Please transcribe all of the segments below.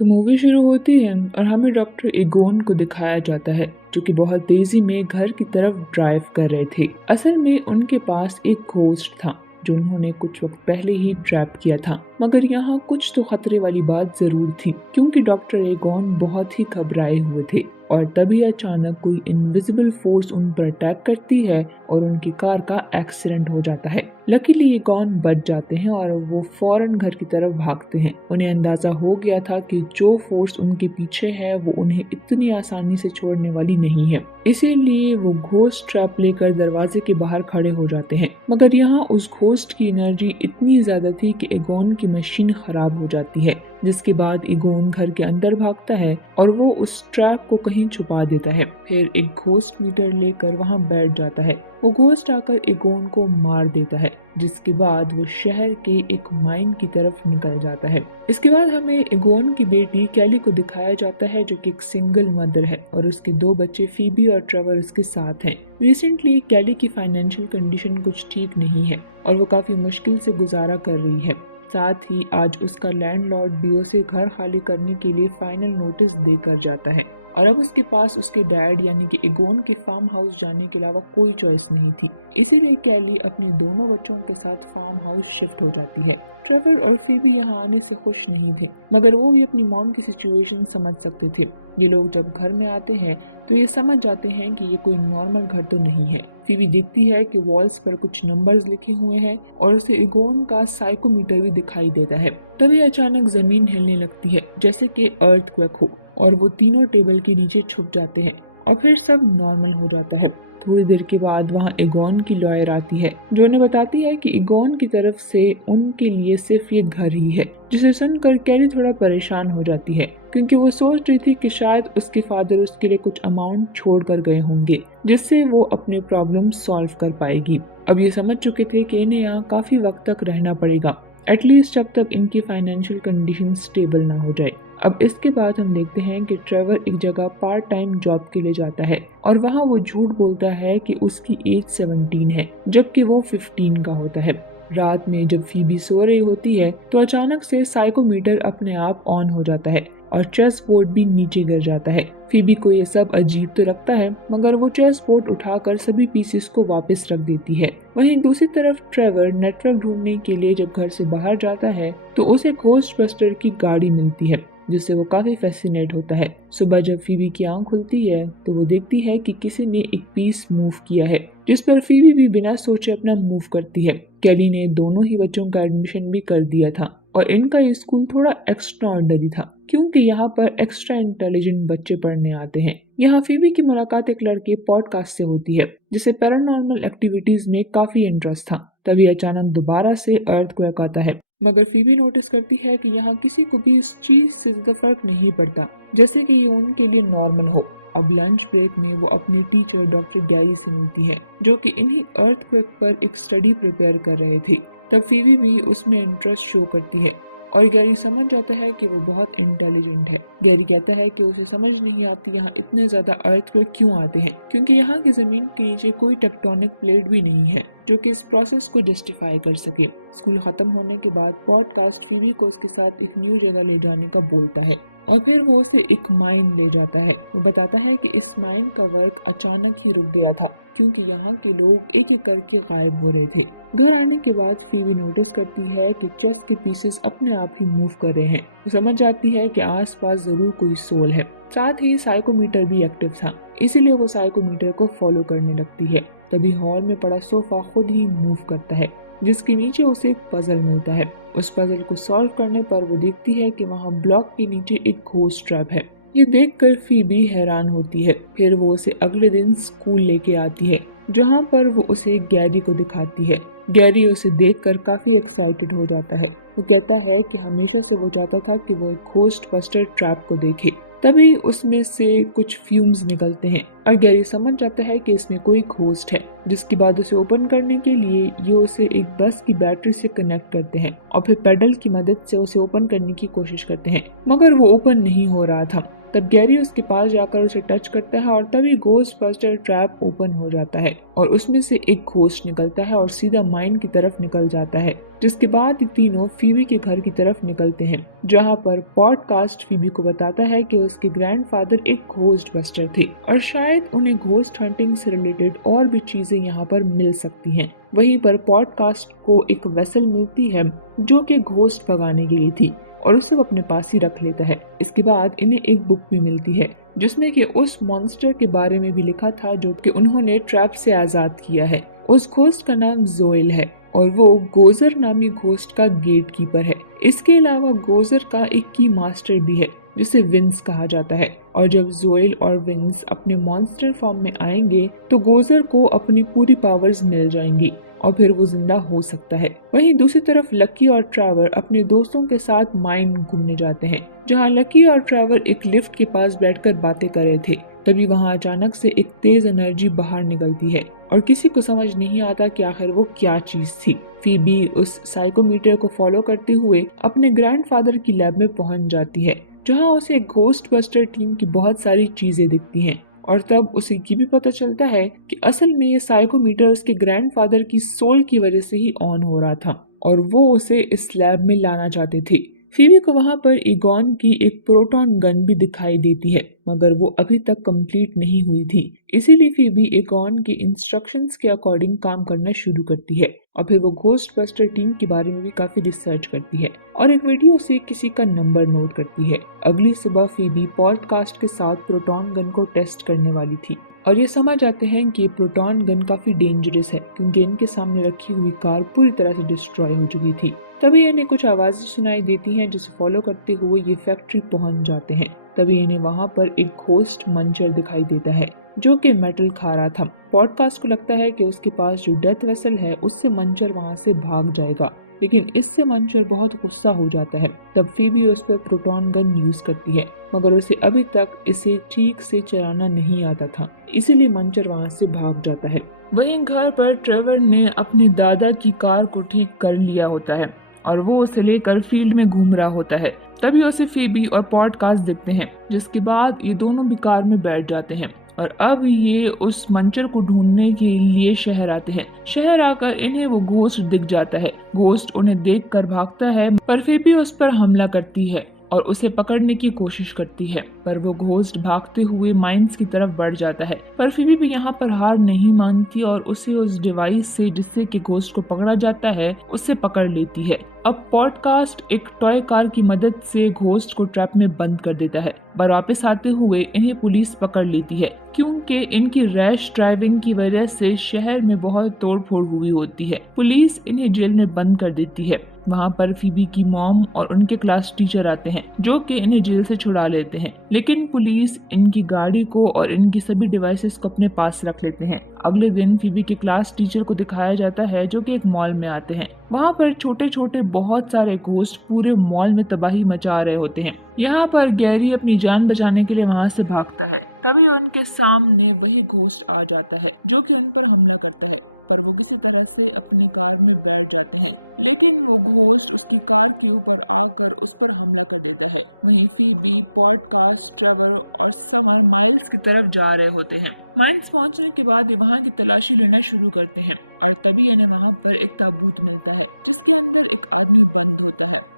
तो मूवी शुरू होती है और हमें डॉक्टर इगोन को दिखाया जाता है जो कि बहुत तेजी में घर की तरफ ड्राइव कर रहे थे। असल में उनके पास एक घोस्ट था जो उन्होंने कुछ वक्त पहले ही ट्रैप किया था, मगर यहाँ कुछ तो खतरे वाली बात जरूर थी क्योंकि डॉक्टर एगोन बहुत ही घबराए हुए थे और तभी अचानक कोई इनविजिबल फोर्स उन पर अटैक करती है और उनकी कार का एक्सीडेंट हो जाता है। लकीली एगोन बच जाते हैं और वो फौरन घर की तरफ भागते हैं। उन्हें अंदाजा हो गया था कि जो फोर्स उनके पीछे है वो उन्हें इतनी आसानी से छोड़ने वाली नहीं है, इसीलिए वो घोस्ट ट्रैप लेकर दरवाजे के बाहर खड़े हो जाते हैं। मगर यहाँ उस घोस्ट की एनर्जी इतनी ज्यादा थी कि एगोन की मशीन खराब हो जाती है, जिसके बाद इगोन घर के अंदर भागता है और वो उस ट्रैप को कहीं छुपा देता है। फिर एक घोस्ट मीटर लेकर वहाँ बैठ जाता है। वो घोस्ट आकर इगोन को मार देता है, जिसके बाद वो शहर के एक माइन की तरफ निकल जाता है। इसके बाद हमें इगोन की बेटी कैली को दिखाया जाता है जो कि एक सिंगल मदर है और उसके 2 बच्चे फीबी और ट्रेवर उसके साथ हैं। रिसेंटली कैली की फाइनेंशियल कंडीशन कुछ ठीक नहीं है और वो काफी मुश्किल से गुजारा कर रही है। साथ ही आज उसका लैंडलॉर्ड भी उसे घर खाली करने के लिए फाइनल नोटिस देकर जाता है और अब उसके पास उसके डैड यानी कि इगोन के फार्म हाउस जाने के अलावा कोई चॉइस नहीं थी। इसीलिए कैली अपने दोनों बच्चों के साथ फार्म हाउस शिफ्ट हो जाती है। ट्रेवर और फीबी यहाँ आने से खुश नहीं थे, मगर वो भी अपनी मॉम की सिचुएशन समझ सकते थे। ये लोग जब घर में आते हैं तो ये समझ जाते हैं कि ये कोई नॉर्मल घर तो नहीं है। फीबी देखती है कि वॉल्स पर कुछ नंबर्स लिखे हुए हैं और उसे इगोन का साइकोमीटर भी दिखाई देता है। तभी अचानक जमीन हिलने लगती है जैसे कि अर्थक्वेक हो और वो तीनों टेबल के नीचे छुप जाते हैं और फिर सब नॉर्मल हो जाता है। थोड़ी देर के बाद वहाँ इगोन की लॉयर आती है जो उन्हें बताती है कि इगोन की तरफ से उनके लिए सिर्फ ये घर ही है, जिसे सुनकर कैली थोड़ा परेशान हो जाती है क्योंकि वो सोच रही थी कि शायद उसके फादर उसके लिए कुछ अमाउंट छोड़ कर गए होंगे जिससे वो अपने प्रॉब्लम सॉल्व कर पाएगी। अब ये समझ चुके थे कि इन्हें यहाँ काफी वक्त तक रहना पड़ेगा, एटलीस्ट जब तक इनकी फाइनेंशियल कंडीशन स्टेबल ना हो जाए। अब इसके बाद हम देखते हैं कि ट्रेवर एक जगह पार्ट टाइम जॉब के लिए जाता है और वहाँ वो झूठ बोलता है कि उसकी एज 17 है जबकि वो 15 का होता है। रात में जब फीबी सो रही होती है तो अचानक से साइकोमीटर अपने आप ऑन हो जाता है और चेस बोर्ड भी नीचे गिर जाता है। फीबी को ये सब अजीब तो लगता है मगर वो चेस बोर्ड उठाकर सभी पीसेस को वापस रख देती है। वहीं दूसरी तरफ ट्रेवर नेटवर्क ढूंढने के लिए जब घर से बाहर जाता है तो उसे घोस्ट बस्टर की गाड़ी मिलती है जिससे वो काफी फैसिनेट होता है। सुबह जब फीबी की आंख खुलती है तो वो देखती है कि किसी ने एक पीस मूव किया है, जिस पर फीबी भी बिना सोचे अपना मूव करती है। कैली ने दोनों ही बच्चों का एडमिशन भी कर दिया था और इनका स्कूल थोड़ा एक्स्ट्रा ऑर्डिनरी था क्योंकि यहाँ पर एक्स्ट्रा इंटेलिजेंट बच्चे पढ़ने आते हैं। यहाँ फीबी की मुलाकात एक लड़के पॉडकास्ट से होती है जिसे पैरानॉर्मल एक्टिविटीज में काफी इंटरेस्ट था। तभी अचानक दोबारा से अर्थक्वेक आता है, मगर फीबी नोटिस करती है कि यहाँ किसी को भी इस चीज से ज्यादा फर्क नहीं पड़ता, जैसे कि ये उनके लिए नॉर्मल हो। अब लंच ब्रेक में वो अपने टीचर डॉक्टर गैरी से मिलती है जो कि इन्हीं अर्थक्वेक पर एक स्टडी प्रिपेयर कर रहे थे। तब फीबी भी उसमें इंटरेस्ट शो करती है और गैरी समझ जाता है कि वो बहुत इंटेलिजेंट है। गैरी कहता है कि उसे समझ नहीं आती यहाँ इतने ज्यादा अर्थक्वेक क्यों आते हैं क्योंकि यहाँ की जमीन के नीचे कोई टेक्टोनिक प्लेट भी नहीं है जो कि इस प्रोसेस को जस्टिफाई कर सके। स्कूल खत्म होने के बाद पॉडकास्ट फीबी को उसके साथ एक न्यू जगह ले जाने का बोलता है और फिर वो उसे एक माइन ले जाता है। वो बताता है कि इस माइन का वर्क अचानक ही रुक गया था क्योंकि यहाँ के लोग एक एक करके गायब हो रहे थे। घर आने के बाद फीबी नोटिस करती है कि चेस के पीसेस अपने आप ही मूव कर रहे हैं। वो समझ जाती है कि आसपास जरूर कोई सोल है। साथ ही साइकोमीटर भी एक्टिव था, इसीलिए वो साइकोमीटर को फॉलो करने लगती है। तभी हॉल में पड़ा सोफा खुद ही मूव करता है जिसके नीचे उसे एक पजल मिलता है। उस पजल को सॉल्व करने पर वो देखती है कि वहाँ ब्लॉक के नीचे एक घोस्ट ट्रैप है। ये देखकर फीबी हैरान होती है। फिर वो उसे अगले दिन स्कूल लेके आती है जहाँ पर वो उसे गैरी को दिखाती है। गैरी उसे देखकर काफी एक्साइटेड हो जाता है। वो कहता है कि हमेशा से वो चाहता था कि वो एक घोस्ट बस्टर ट्रैप को देखे। तभी उसमें से कुछ फ्यूम्स निकलते हैं और गैरी समझ जाता है कि इसमें कोई घोस्ट है, जिसके बाद उसे ओपन करने के लिए ये उसे एक बस की बैटरी से कनेक्ट करते हैं और फिर पेडल की मदद से उसे ओपन करने की कोशिश करते हैं, मगर वो ओपन नहीं हो रहा था। तब गैरी उसके पास जाकर उसे टच करता है और तभी घोस्ट बस्टर ट्रैप ओपन हो जाता है और उसमें से एक घोस्ट निकलता है और सीधा माइन की तरफ निकल जाता है, जिसके बाद ये तीनों फीबी के घर की तरफ निकलते हैं, जहां पर पॉडकास्ट फीबी को बताता है कि उसके ग्रैंडफादर एक घोस्ट बस्टर थे और शायद उन्हें घोस्ट हंटिंग से रिलेटेड और भी चीजें यहाँ पर मिल सकती हैं। वहीं पर पॉडकास्ट को एक वेसल मिलती है जो कि घोस्ट भगाने के लिए थी और उसे वो अपने पास ही रख लेता है। इसके बाद इन्हें एक बुक भी मिलती है जिसमें कि उस मॉन्स्टर के बारे में भी लिखा था जो कि उन्होंने ट्रैप से आजाद किया है। उस घोस्ट का नाम जोएल है और वो गोजर नामी घोस्ट का गेट कीपर है। इसके अलावा गोजर का एक की मास्टर भी है जिसे विंस कहा जाता है और जब जोएल और विंस अपने मॉन्स्टर फॉर्म में आएंगे तो गोजर को अपनी पूरी पावर्स मिल जाएंगी और फिर वो जिंदा हो सकता है। वहीं दूसरी तरफ लकी और ट्रैवर अपने दोस्तों के साथ माइन घूमने जाते हैं, जहां लकी और ट्रैवर एक लिफ्ट के पास बैठकर बातें कर रहे थे। तभी वहां अचानक से एक तेज एनर्जी बाहर निकलती है और किसी को समझ नहीं आता कि आखिर वो क्या चीज थी। फीबी उस साइकोमीटर को फॉलो करते हुए अपने ग्रैंडफादर की लैब में पहुंच जाती है, जहां उसे घोस्ट बस्टर टीम की बहुत सारी चीजें दिखती हैं और तब उसे ये भी पता चलता है कि असल में ये साइकोमीटर उसके ग्रैंडफादर की सोल की वजह से ही ऑन हो रहा था और वो उसे इस लैब में लाना चाहते थे। फीबी को वहां पर ईगॉन की एक प्रोटॉन गन भी दिखाई देती है, मगर वो अभी तक कंप्लीट नहीं हुई थी। इसीलिए फीबी ईगॉन के इंस्ट्रक्शंस के अकॉर्डिंग काम करना शुरू करती है और फिर वो घोस्ट बस्टर टीम के बारे में भी काफी रिसर्च करती है और एक वीडियो से किसी का नंबर नोट करती है। अगली सुबह फीबी पॉडकास्ट के साथ प्रोटॉन गन को टेस्ट करने वाली थी और ये समझ आते हैं कि प्रोटॉन गन काफी डेंजरस है क्योंकि इनके सामने रखी हुई कार पूरी तरह से डिस्ट्रॉय हो चुकी थी। तभी इन्हें कुछ आवाजें सुनाई देती हैं जिसे फॉलो करते हुए ये फैक्ट्री पहुंच जाते हैं। तभी इन्हें वहां पर एक घोस्ट मंचर दिखाई देता है जो कि मेटल खा रहा था। पॉडकास्ट को लगता है कि उसके पास जो डेथ वेसल है उससे मंचर वहां से भाग जाएगा, लेकिन इससे मंचर बहुत गुस्सा हो जाता है। तब फीबी उस पर प्रोटॉन गन यूज करती है, मगर उसे अभी तक इसे ठीक से चलाना नहीं आता था, इसीलिए मंचर वहां से भाग जाता है। वहीं घर पर ट्रेवर ने अपने दादा की कार को ठीक कर लिया होता है और वो उसे लेकर फील्ड में घूम रहा होता है। तभी उसे फीबी और पॉडकास्ट दिखते हैं, जिसके बाद ये दोनों भी कार में बैठ जाते हैं और अब ये उस मंचर को ढूंढने के लिए शहर आते हैं। शहर आकर इन्हें वो घोस्ट दिख जाता है। घोस्ट उन्हें देखकर भागता है पर फीबी उस पर हमला करती है और उसे पकड़ने की कोशिश करती है, पर वो घोस्ट भागते हुए माइंस की तरफ बढ़ जाता है। पर फीबी भी यहाँ पर हार नहीं मानती और उसे उस डिवाइस से जिससे कि घोस्ट को पकड़ा जाता है उससे पकड़ लेती है। अब पॉडकास्ट एक टॉय कार की मदद से घोस्ट को ट्रैप में बंद कर देता है, पर वापस आते हुए इन्हें पुलिस पकड़ लेती है क्योंकि इनकी रैश ड्राइविंग की वजह से शहर में बहुत तोड़फोड़ हुई होती है। पुलिस इन्हें जेल में बंद कर देती है। वहाँ पर फीबी की मॉम और उनके क्लास टीचर आते हैं जो कि इन्हें जेल से छुड़ा लेते हैं, लेकिन पुलिस इनकी गाड़ी को और इनकी सभी डिवाइसेस को अपने पास रख लेते हैं। अगले दिन फीबी के क्लास टीचर को दिखाया जाता है जो कि एक मॉल में आते हैं। वहाँ पर छोटे छोटे बहुत सारे घोस्ट पूरे मॉल में तबाही मचा रहे होते हैं। यहाँ पर गैरी अपनी जान बचाने के लिए वहाँ से भागता है। तभी उनके सामने वही घोस्ट आ जाता है जो कि उन पर हमला करता है, पर वो किसी तरह से अपने कार में बैठ जाता है, लेकिन वो घोस्ट उसकी कार की तरफ आकर उस पर हमला कर देता है। वहीं फीबी, पॉडकास्ट, ट्रेवर और समर माइल्स की तरफ जा रहे होते हैं। माइल्स पहुंचने के बाद ये वहाँ की तलाशी लेना शुरू करते हैं और तभी इन्हें वहाँ पर एक ताबूत मिलता है जिसके अंदर एक आदमी बंद होता है और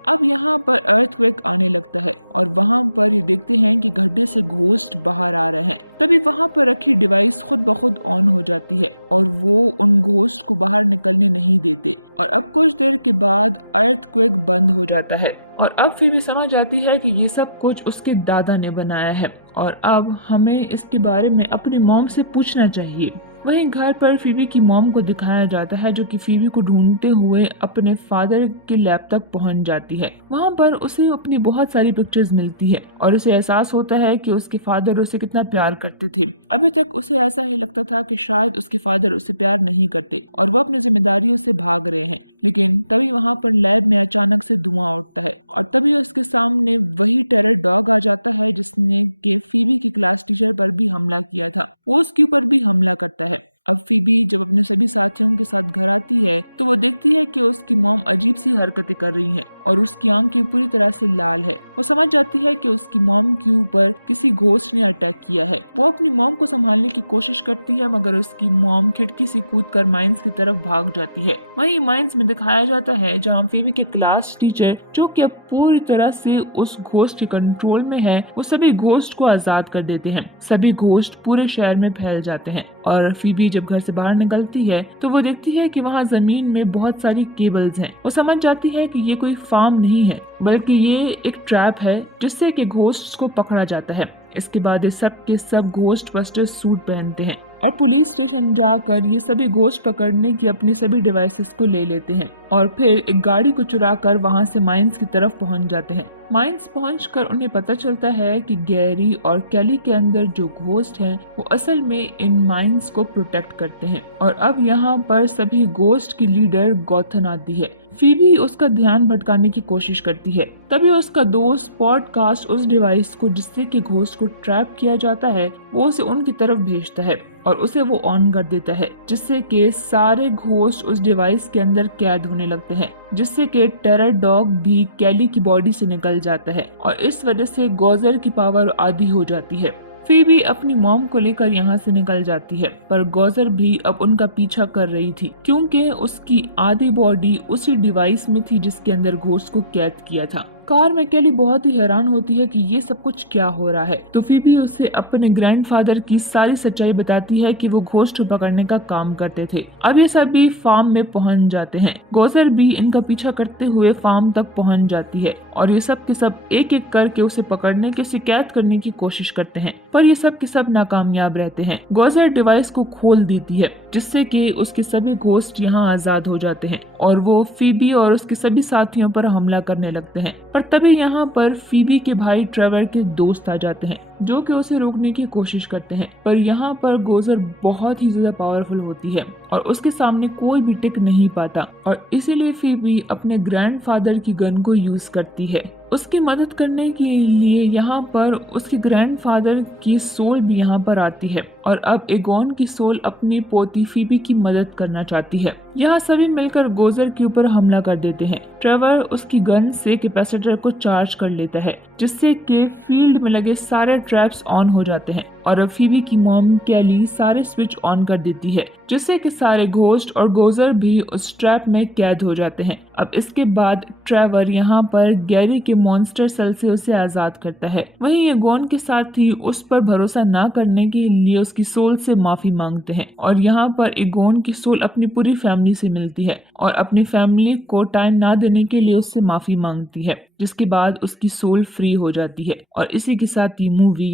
वो लोग रहता है और अब फीबी समझ आती है कि ये सब कुछ उसके दादा ने बनाया है और अब हमें इसके बारे में अपनी मॉम से पूछना चाहिए। वहीं घर पर फीबी की मॉम को दिखाया जाता है जो कि फीबी को ढूंढते हुए अपने फादर के लैब तक पहुंच जाती है। वहां पर उसे अपनी बहुत सारी पिक्चर्स मिलती है और उसे एहसास होता है कि उसके फादर उसे कितना प्यार करते थे। अभी तक उसे ऐसा ही लगता था कि शायद उसके फादर उसे प्यार नहीं करते और वो इस बीमारी से बराबर है, लेकिन इतने वहाँ पर लैब में अचानक से धुआं आता है और तभी उसके सामने वही टेरर डॉग आ जाता है जिसने फीबी की क्लास टीचर पर भी हमला किया था। वो उसके ऊपर भी हमला करता है। अब फीबी जब अपने सभी साथियों के साथ घर आती है तो वो देखती है कि उसकी मॉम अजीब सी हरकतें कर रही है और इसकी मॉम को पूरी तरह से लाल है। वो समझ जाती है कि उसकी मॉम की डेथ किसी घोस्ट ने अटैक किया है। वो अपनी मॉम को समझाने की कोशिश करती है मगर उसकी मॉम खिड़की से कूदकर माइंस की तरफ भाग जाती है। वहीं माइंस में दिखाया जाता है जहाँ फेबी के क्लास टीचर, जो कि अब पूरी तरह से उस घोस्ट के कंट्रोल में है, वो सभी घोस्ट को आजाद कर देते हैं। सभी घोस्ट पूरे शहर में फैल जाते हैं और फेबी जब घर से बाहर निकलती है तो वो देखती है कि वहाँ जमीन में बहुत सारी केबल्स हैं। वो समझ जाती है कि ये कोई फार्म नहीं है बल्कि ये एक ट्रैप है जिससे कि घोस्ट को पकड़ा जाता है। इसके बाद ये सब के सब घोस्ट बस्टर सूट पहनते हैं और पुलिस स्टेशन जाकर ये सभी घोस्ट पकड़ने की अपनी सभी डिवाइसेस को ले लेते हैं और फिर एक गाड़ी को चुराकर वहां से माइंस की तरफ पहुंच जाते हैं। माइंस पहुंचकर उन्हें पता चलता है कि गैरी और कैली के अंदर जो घोस्ट हैं वो असल में इन माइंस को प्रोटेक्ट करते हैं। और अब यहाँ पर सभी घोस्ट की लीडर गॉथन आती है। फीबी उसका ध्यान भटकाने की कोशिश करती है। तभी उसका दोस्त पॉडकास्ट उस डिवाइस को जिससे कि घोस्ट को ट्रैप किया जाता है वो उसे उनकी तरफ भेजता है और उसे वो ऑन कर देता है, जिससे कि सारे घोस्ट उस डिवाइस के अंदर कैद होने लगते हैं, जिससे कि टेरर डॉग भी कैली की बॉडी से निकल जाता है और इस वजह से गोजर की पावर आधी हो जाती है। फीबी अपनी मॉम को लेकर यहाँ से निकल जाती है पर गोजर भी अब उनका पीछा कर रही थी क्योंकि उसकी आधी बॉडी उसी डिवाइस में थी जिसके अंदर घोस्ट को कैद किया था। कार में कैली बहुत ही हैरान होती है कि ये सब कुछ क्या हो रहा है, तो फीबी उसे अपने ग्रैंडफादर की सारी सच्चाई बताती है कि वो घोस्ट पकड़ने का काम करते थे। अब ये सभी फार्म में पहुंच जाते हैं। गोजर भी इनका पीछा करते हुए फार्म तक पहुंच जाती है और ये सब के सब एक एक करके उसे पकड़ने के शिकायत करने की कोशिश करते हैं पर ये सब के सब नाकामयाब रहते हैं। गोजर डिवाइस को खोल देती है जिससे कि उसके सभी घोस्ट यहाँ आजाद हो जाते हैं और वो फीबी और उसके सभी साथियों पर हमला करने लगते हैं। पर तभी यहाँ पर फीबी के भाई ट्रेवर के दोस्त आ जाते हैं जो कि उसे रोकने की कोशिश करते हैं पर यहाँ पर गोजर बहुत ही ज्यादा पावरफुल होती है और उसके सामने कोई भी टिक नहीं पाता और इसीलिए फीबी अपने ग्रैंडफादर की गन को यूज करती है। उसकी मदद करने के लिए यहाँ पर उसके ग्रैंडफादर की सोल भी यहाँ पर आती है और अब एगोन की सोल अपनी पोती फीबी की मदद करना चाहती है। यहाँ सभी मिलकर गोजर के ऊपर हमला कर देते हैं। ट्रेवर उसकी गन से कैपेसिटर को चार्ज कर लेता है जिससे कि फील्ड में लगे सारे ट्रैप्स ऑन हो जाते हैं और अब फीबी की मॉम कैली सारे स्विच ऑन कर देती है जिससे कि सारे घोस्ट और गोजर भी उस ट्रैप में कैद हो जाते हैं। अब इसके बाद ट्रेवर यहाँ पर गैरी के मॉन्स्टर सेल से उसे आजाद करता है। वहीं एगोन के साथ ही उस पर भरोसा न करने के लिए उसकी सोल से माफी मांगते हैं और यहाँ पर एगोन की सोल अपनी पूरी फैमिली से मिलती है और अपनी फैमिली को टाइम ना देने के लिए उससे माफी मांगती है जिसके बाद उसकी सोल फ्री हो जाती है। और इसी के साथ ये मूवी